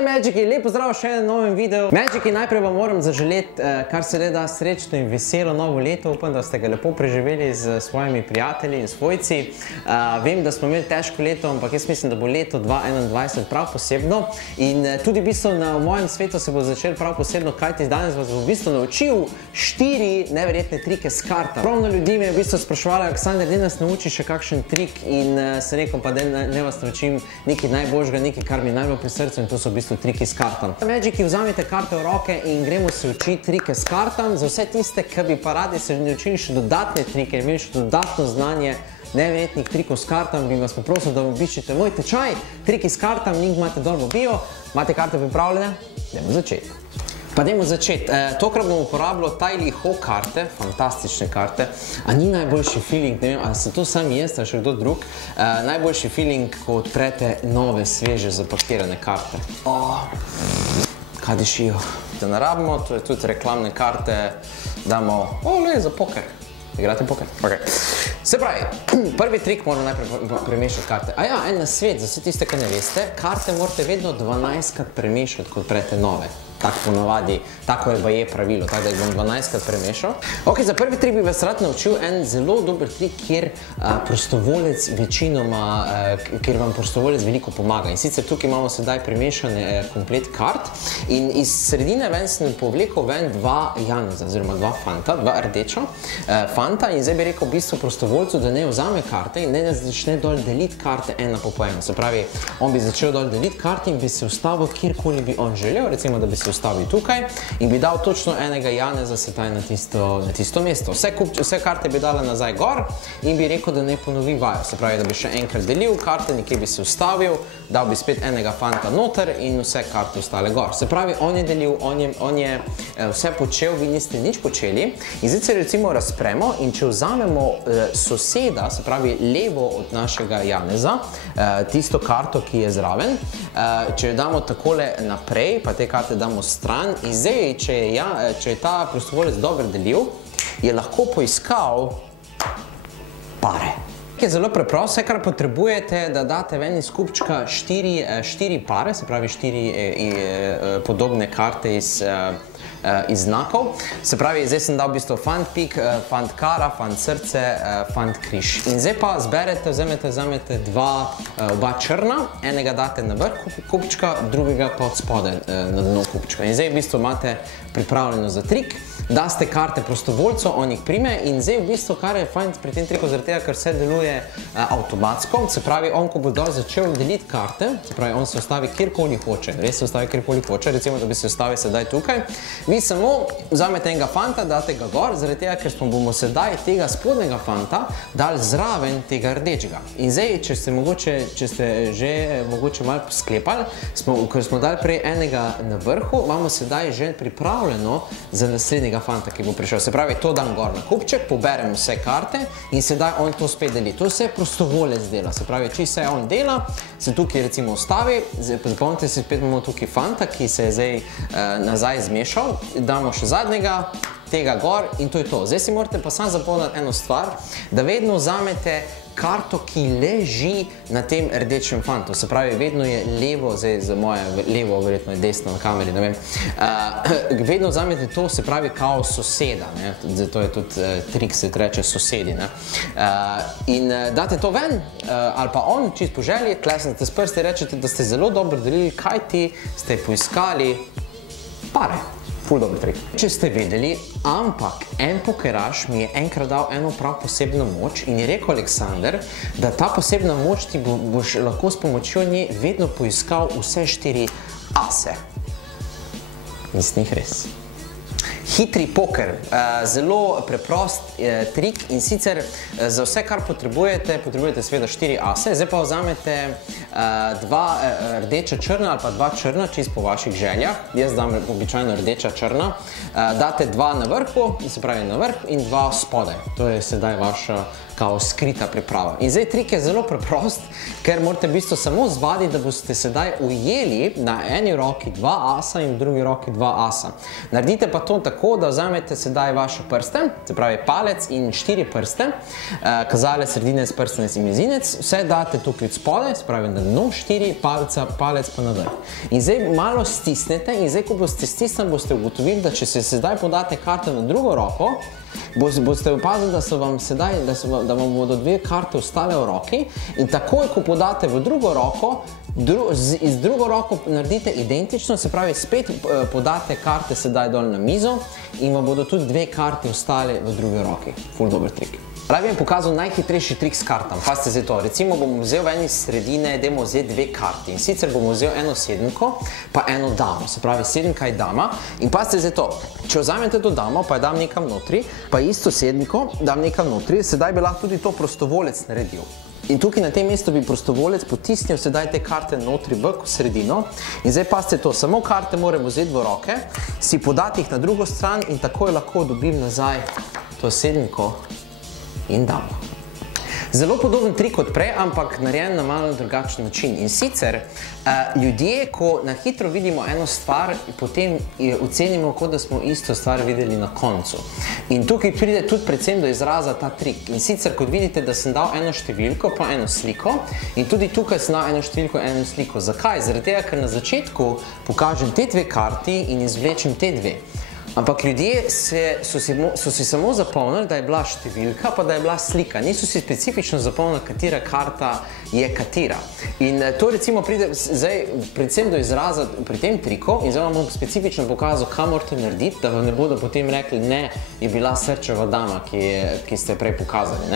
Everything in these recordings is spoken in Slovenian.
Zdaj, Magiki, lep pozdrav še na novem videu. Magiki, najprej vam moram zaželeti, kar se le da, srečno in veselo novo leto. Upam, da ste ga lepo preživeli z svojimi prijatelji in svojci. Vem, da smo imeli težko leto, ampak jaz mislim, da bo leto 2021 prav posebno. In tudi v bistvu na mojem svetu se bo začel prav posebno, kajti danes vas bo v bistvu naučil 4 neverjetne trike s kartami. Pravno ljudi me je v bistvu spraševali, Aleksander, da nas nauči še kakšen trik, in sem rekel, pa da ne vas naučim nekaj najboljšega, nekaj, kar mi najbolj pri srcu, in to so v bistvu triki s kartami. Magiki, vzamite karte v roke in gremo se učiti trike s kartami. Za vse tiste, ki bi pa radi se naučili še dodatne trike, imeli še dodatno znanje neverjetnih trikov s kartami, bi vas poprosil, da obiščete moj tečaj Triki s kartami, link imate dol v bio. Imate karte pripravljene? Dajmo začeti. Pa dajmo začeti. Tokrat bom uporabljal Tally Ho karte, fantastične karte. A ni najboljši feeling, ne vem, ali se to sam jaz, ali še kdo drug, najboljši feeling, ko odprete nove, sveže, zapakirane karte. Kaj dišijo. Da narabimo, to je tudi reklamne karte, damo, za poker. Igrate poker? Ok. Se pravi, prvi trik moram najprej premešati karte. A ja, en nasvet, za vse tiste, ki ne veste, karte morate vedno 12krat premešati, ko odprete nove. Tako ponavadi, tako je pravilo, tako da jih bom 12krat premešal. Ok, za prvi trik bi vas rad naučil en zelo dober trik, kjer prostovoljec večinoma, kjer vam prostovoljec veliko pomaga. In sicer tukaj imamo sedaj premešane komplet kart in iz sredine ven sem povlekel ven dva Janeza, oziroma dva fanta, dva rdeča fanta, in zdaj bi rekel v bistvu prostovoljcu, da ne vzame karte in ne začne dol deliti karte ena po ena. Se pravi, on bi začel dol deliti karte in bi se ustavil kjerkoli bi on želel, recimo, da bi se ustavil tukaj in bi dal točno enega Janeza sedaj na tisto mesto. Vse karte bi dala nazaj gor in bi rekel, da ne ponovi vajo. Se pravi, da bi še enkrat delil karte, nekje bi se ustavil, dal bi spet enega fanta noter in vse karte ostale gor. Se pravi, on je delil, on je vse počel, vi niste nič počeli. In zdaj se recimo razpremo in če vzamemo soseda, se pravi levo od našega Janeza, tisto karto, ki je zraven, če jo damo takole naprej, pa te karte damo stran, in zdaj, če je ta prostovoljec dobro delil, je lahko poiskal pare. Je zelo preprosto, vse, kar potrebujete, da date ven iz kupčka 4 pare, se pravi 4 podobne karte iz znakov. Se pravi, zdaj sem dal v bistvu fant pik, fant kara, fant srce, fant križ. In zdaj pa zberete, vzamete oba črna, enega date na vrh kupčka, drugega pa od spode na dno kupčka. In zdaj v bistvu imate pripravljeno za trik, daste karte prostovoljcu, on jih prime in zdaj v bistvu, kar je fajn pri tem triku, zaradi tega, ker vse deluje avtomatsko, se pravi, on, ko bo dol začel deliti karte, se pravi, on se ustavi kjerkoli hoče, res se ustavi kjerkoli hoče, recimo, da bi se ustavil sedaj tukaj, vi samo vzamete enega fanta, date ga gor, zaradi tega, ker bomo sedaj tega spodnega fanta dali zraven tega rdečega. In zdaj, če ste že mogoče malo sklepali, ker smo dali prej enega na vrhu, imamo sedaj že pripravljeno za naslednjega fanta, ki bo prišel. Se pravi, to dam gor na kupček, poberem vse karte in sedaj on to spet deli. To vse prostovoljec dela. Se pravi, če se on dela, se tukaj recimo ustavi, zapomnite si, spet imamo tukaj fanta, ki se je zdaj nazaj zmešal, damo še zadnjega, tega gor in to je to. Zdaj si morate pa samo zapomniti eno stvar, da vedno vzamete karto, ki leži na tem rdečem fantu. Se pravi, vedno je levo, zdaj za moje levo, verjetno je desno na kameri, ne vem. Vedno vzamete to, se pravi, kao soseda, ne. To je tudi trik, se reče sosedi, ne. In date to ven, ali pa on, čist po želji, klesnete s prsti, rečete, da ste zelo dobro delili, kaj ti ste poiskali pare. Ful dober trik. Če ste vedeli, ampak en pokeraš mi je enkrat dal eno prav posebno moč in je rekel Aleksander, da ta posebna moč ti boš lahko s pomočjo nje vedno poiskal vse 4 ase. Mislim jih res. Hitri poker, zelo preprost trik in sicer za vse, kar potrebujete seveda 4 ase, zdaj pa vzamete 2 rdeča črna ali pa 2 črna, čisto po vaših željah, jaz dam običajno rdeča črna, date 2 na vrhu, se pravi na vrh, in 2 spodaj, to je sedaj vaša kao skrita priprava. In zdaj trik je zelo preprost, ker morate v bistvu samo zvaditi, da boste sedaj ujeli na eni roki 2 asa in v drugi roki 2 asa. Naredite pa to tako, da vzamete sedaj vaše prste, se pravi palec in 4 prste, kazalec, sredinec, prstanec in mezinec, vse date tukaj od spodaj, se pravi na dno, 4 palca, palec pa na vrh. In zdaj malo stisnete in zdaj, ko boste stisnili, boste ugotovili, da če se sedaj podate karto na drugo roko, boste opazili, da vam bodo 2 karte ostale v roki in takoj, ko podate v drugo roko, z drugo roko naredite identično, se pravi spet podate karte sedaj dol na mizo in vam bodo tudi 2 karte ostale v drugi roki. Ful dober trik. Rad bi vam pokazal najhitrejši trik s kartam. Pazite zdaj to, recimo bom vzel v eni sredine, dajmo vzeti 2 karti in sicer bom vzel eno sedemko pa eno damo, se pravi sedemka je dama in pazite zdaj to, če vzamete to damo pa jo dam nekam notri, pa isto sedemko dam nekam notri, sedaj bi lahko tudi to prostovolec naredil. In tukaj na tem mestu bi prostovolec potisnil sedaj te karte notri v sredino in zdaj pazite to, samo karte moram vzeti v roke, si podati jih na drugo stran in takoj lahko dobim nazaj to sedemko in damo. Zelo podoben trik kot prej, ampak narejen na malo drugačen način. In sicer, ljudje, ko na hitro vidimo eno stvar, potem ocenimo, kot da smo isto stvar videli na koncu. In tukaj pride tudi predvsem do izraza ta trik. In sicer, kot vidite, da sem dal eno številko pa eno sliko in tudi tukaj sem dal eno številko in eno sliko. Zakaj? Zaradi tega, ker na začetku pokažem te 2 karti in izvlečem te 2. Ampak ljudje so si samo zapomnili, da je bila številka, pa da je bila slika. Niso si specifično zapomnili, katera karta je katera. In to recimo pride zdaj predvsem do izraza pri tem triku in zdaj vam bom specifično pokazal, kaj morate narediti, da vam ne bodo potem rekli, ne, je bila srčeva dama, ki ste prej pokazali.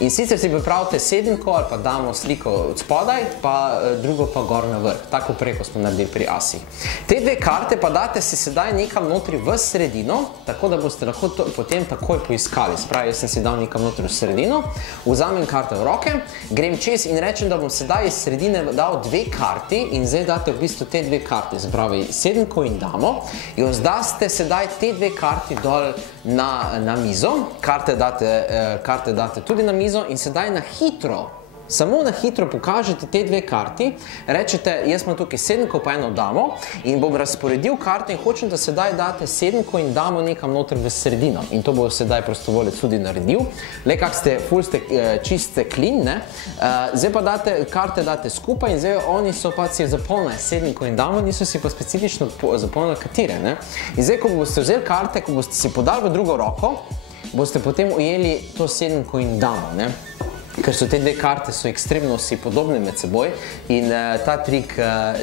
In sicer si pripravite sedemko ali pa damo sliko od spodaj, pa drugo pa gor na vrh. Tako prej, ko smo naredili pri asih. Te 2 karte pa date si sedaj nekam notri v sredino, tako da boste lahko potem takoj poiskali. Spravi, jaz sem si dal nekam notri v sredino, vzamem karte v roke, grem čez in rečem, da bom sedaj iz sredine dal 2 karti in zdaj date v bistvu te 2 karti, spravi sedemko in damo in vzdaste sedaj te 2 karti dol na mizo, karte date tudi na mizo in sedaj na hitro, samo na hitro pokažete te 2 karti, rečete, jaz imam tukaj sedemko pa eno damo in bom razporedil karte in hočem, da sedaj date sedemko in damo nekam noter v sredino. In to bo sedaj prostovolec tudi naredil. Le kak ste, ful ste čiste clean, ne? Zdaj pa karte date skupaj in zdaj oni so pa si zapolnili sedemko in damo, niso si pa specifično zapolnili katere, ne? In zdaj, ko boste vzeli karte, ko boste si podali v drugo roko, boste potem ujeli to sedemko in damo, ne? Ker so te 2 karte so ekstremno si podobne med seboj in ta trik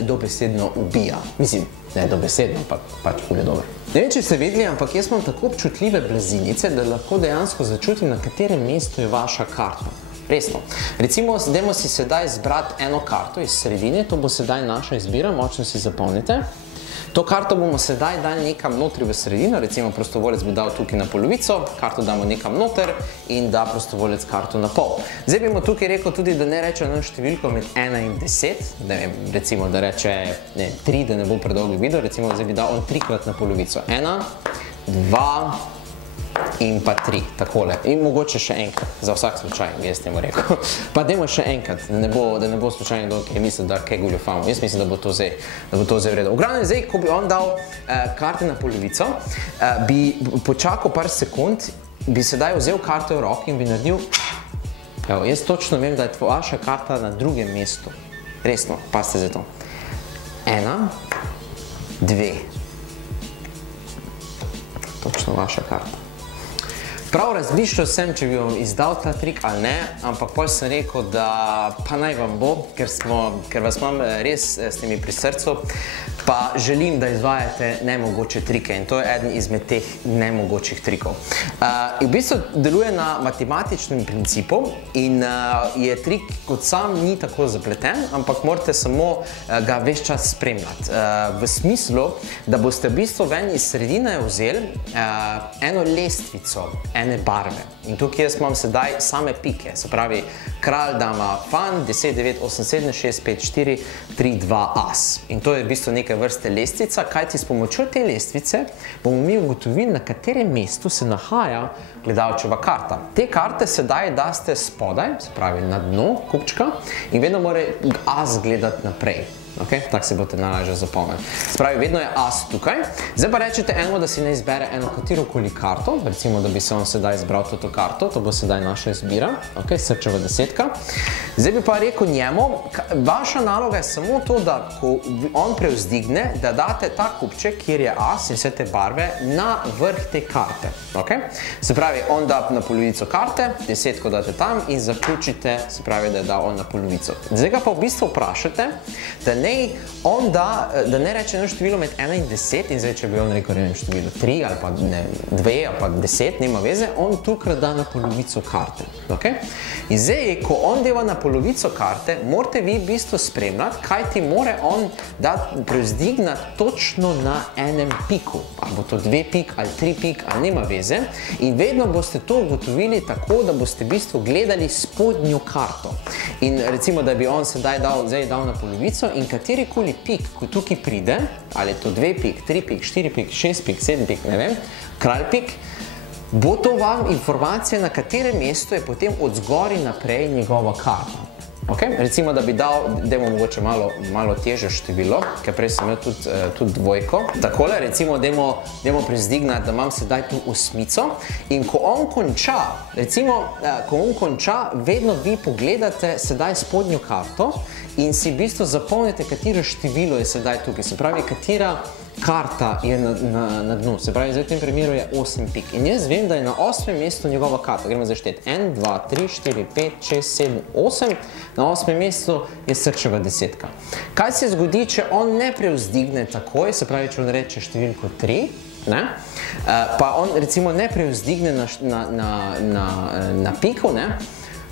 dobesedno ubija. Mislim, ne dobesedno, pač ful je dober. Ne vem, če ste vedeli, ampak jaz imam tako občutljive blazinice, da lahko dejansko začutim, na katerem mestu je vaša karta. Resno. Recimo, dajmo si sedaj zbrati eno karto iz sredine, to bo sedaj naša izbira, močno si zapomnite. To karto bomo sedaj dali nekam notri v sredino, recimo prostovolec bi dal tukaj na polovico, karto damo nekam noter in da prostovolec karto na pol. Zdaj bi mu tukaj rekel tudi, da ne reče eno številko med 1 in 10, ne vem, recimo da reče 3, da ne bo predolgi video, recimo zdaj bi dal on 3-krat na polovico. 1, 2 in pa 3, takole. In mogoče še enkrat, za vsak slučaj, bi jaz temu rekel. Pa dajmo še enkrat, da ne bo slučajno kdo, ki je mislil, da kaj goljufamo. Jaz mislim, da bo to zdaj v redu. V glavnem zdaj, ko bi on dal karte na polovico, bi počakal par sekund, bi sedaj vzel karte v roki in bi naredil, evo, jaz točno vem, da je vaša karta na drugem mestu. Resno, pazite za to. 1, 2. Točno vaša karta. Prav razmišljal sem, če bi vam izdal ta trik ali ne, ampak potem sem rekel, da pa naj vam bo, ker vas imam res s temi pri srcu, pa želim, da izvajate nemogoče trike in to je eden izmed teh nemogočih trikov. V bistvu deluje na matematičnem principu in je trik kot sam ni tako zapleten, ampak morate samo ga ves čas spremljati. V smislu, da boste v bistvu ven iz sredine vzeli eno lestvico, ene barve. In tukaj jaz imam sedaj same pike, se pravi kralj, dama, fan, 10, 9, 8, 7, 6, 5, 4, 3, 2, as. In to je v bistvu neka neke vrste lestvica, kajti s pomočjo te lestvice bomo mi ugotovili, na katerem mestu se nahaja gledalčeva karta. Te karte sedaj daste spodaj, se pravi na dno kupčka in vedno mora as gledati naprej. Okay? Tako se boste najlažje zapomnili. Spravi, vedno je as tukaj. Zdaj pa rečete enemu, da si ne izbere eno katerokoli karto, recimo, da bi se on sedaj izbral to karto, to bo sedaj naša izbira, okay? Srčeva desetka. Zdaj bi pa rekel njemu, vaša naloga je samo to, da ko on prevzdigne, da date ta kupček, kjer je as in vse te barve, na vrh te karte. Okay? Se pravi, on da na polovico karte, desetko date tam in zaključite, se pravi, da je dal on na polovico. Zdaj ga pa v bistvu vprašate, da ne reče eno število med 1 in 10 in zdaj, če bi on rekel število 3 ali pa 2 ali pa 10, nema veze, on tukaj da na polovico karte. Okay? In zdaj, ko on deva na polovico karte, morate vi v bistvu spremljati, kaj ti more on prevzdignati točno na enem piku. Ali bo to 2 pik ali 3 pik ali nema veze. In vedno boste to ugotovili tako, da boste v bistvu gledali spodnjo karto. In recimo, da bi on sedaj dal na polovico in katerikoli pik, ko tukaj pride, ali je to 2 pik, 3 pik, 4 pik, 6 pik, 7 pik, ne vem, kralj pik, bo to vam informacija, na katerem mestu je potem od zgori naprej njegova karta. Okay? Recimo, da bi dal, dajmo mogoče malo težje število, ker prej sem imel tudi dvojko. Takole, recimo, dajmo prevzdignati, da imam sedaj tu osmico in ko on konča, recimo, vedno vi pogledate sedaj spodnjo karto in si v bistvu zapomnite, katero število je sedaj tukaj, se pravi, katera karta je na dnu, se pravi, zdaj v tem primeru je 8 pik. In jaz vem, da je na 8. mestu njegova karta. Gremo zdaj šteti. 1, 2, 3, 4, 5, 6, 7, 8. Na 8. mestu je srčeva desetka. Kaj se zgodi, če on ne prevzdigne takoj, se pravi, če on reče številko 3, pa on recimo ne prevzdigne na piko,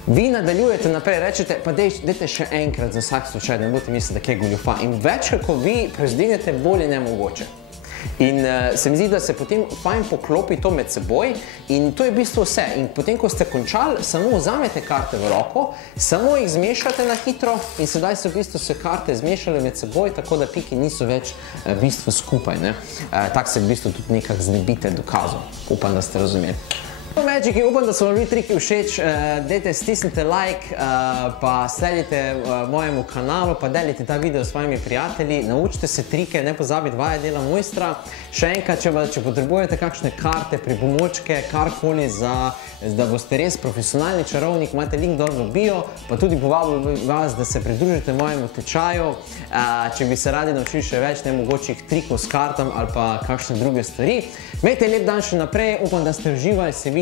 vi nadaljujete naprej, rečete, pa dajte še enkrat za vsak slučaj, da ne boste misliti, da kje goljufa. In več, ko vi prevzdignete, bolj je nemogoče. In se mi zdi, da se potem fajn poklopi to med seboj in to je v bistvu vse. In potem, ko ste končali, samo vzamete karte v roko, samo jih zmešate na hitro in sedaj so v bistvu se karte zmešale med seboj, tako da piki niso več v bistvu skupaj. Tako se v bistvu tudi nekako znebite dokazov. Upam, da ste razumeli. Magiki, upam, da so vam bili triki všeč, dajte stisnite like, pa sledite mojemu kanalu, pa delite ta video s svojimi prijatelji, naučite se trike, ne pozabite, vaja dela mojstra. Še enkrat, če potrebujete kakšne karte, pripomočke, karkoli, da boste res profesionalni čarovnik, imate link dol v bio, pa tudi povabil vas, da se pridružite mojemu tečaju, če bi se radi naučili še več nemogočih trikov s kartam ali pa kakšne druge stvari. Imejte lep dan še naprej, upam, da ste uživali, se vidimo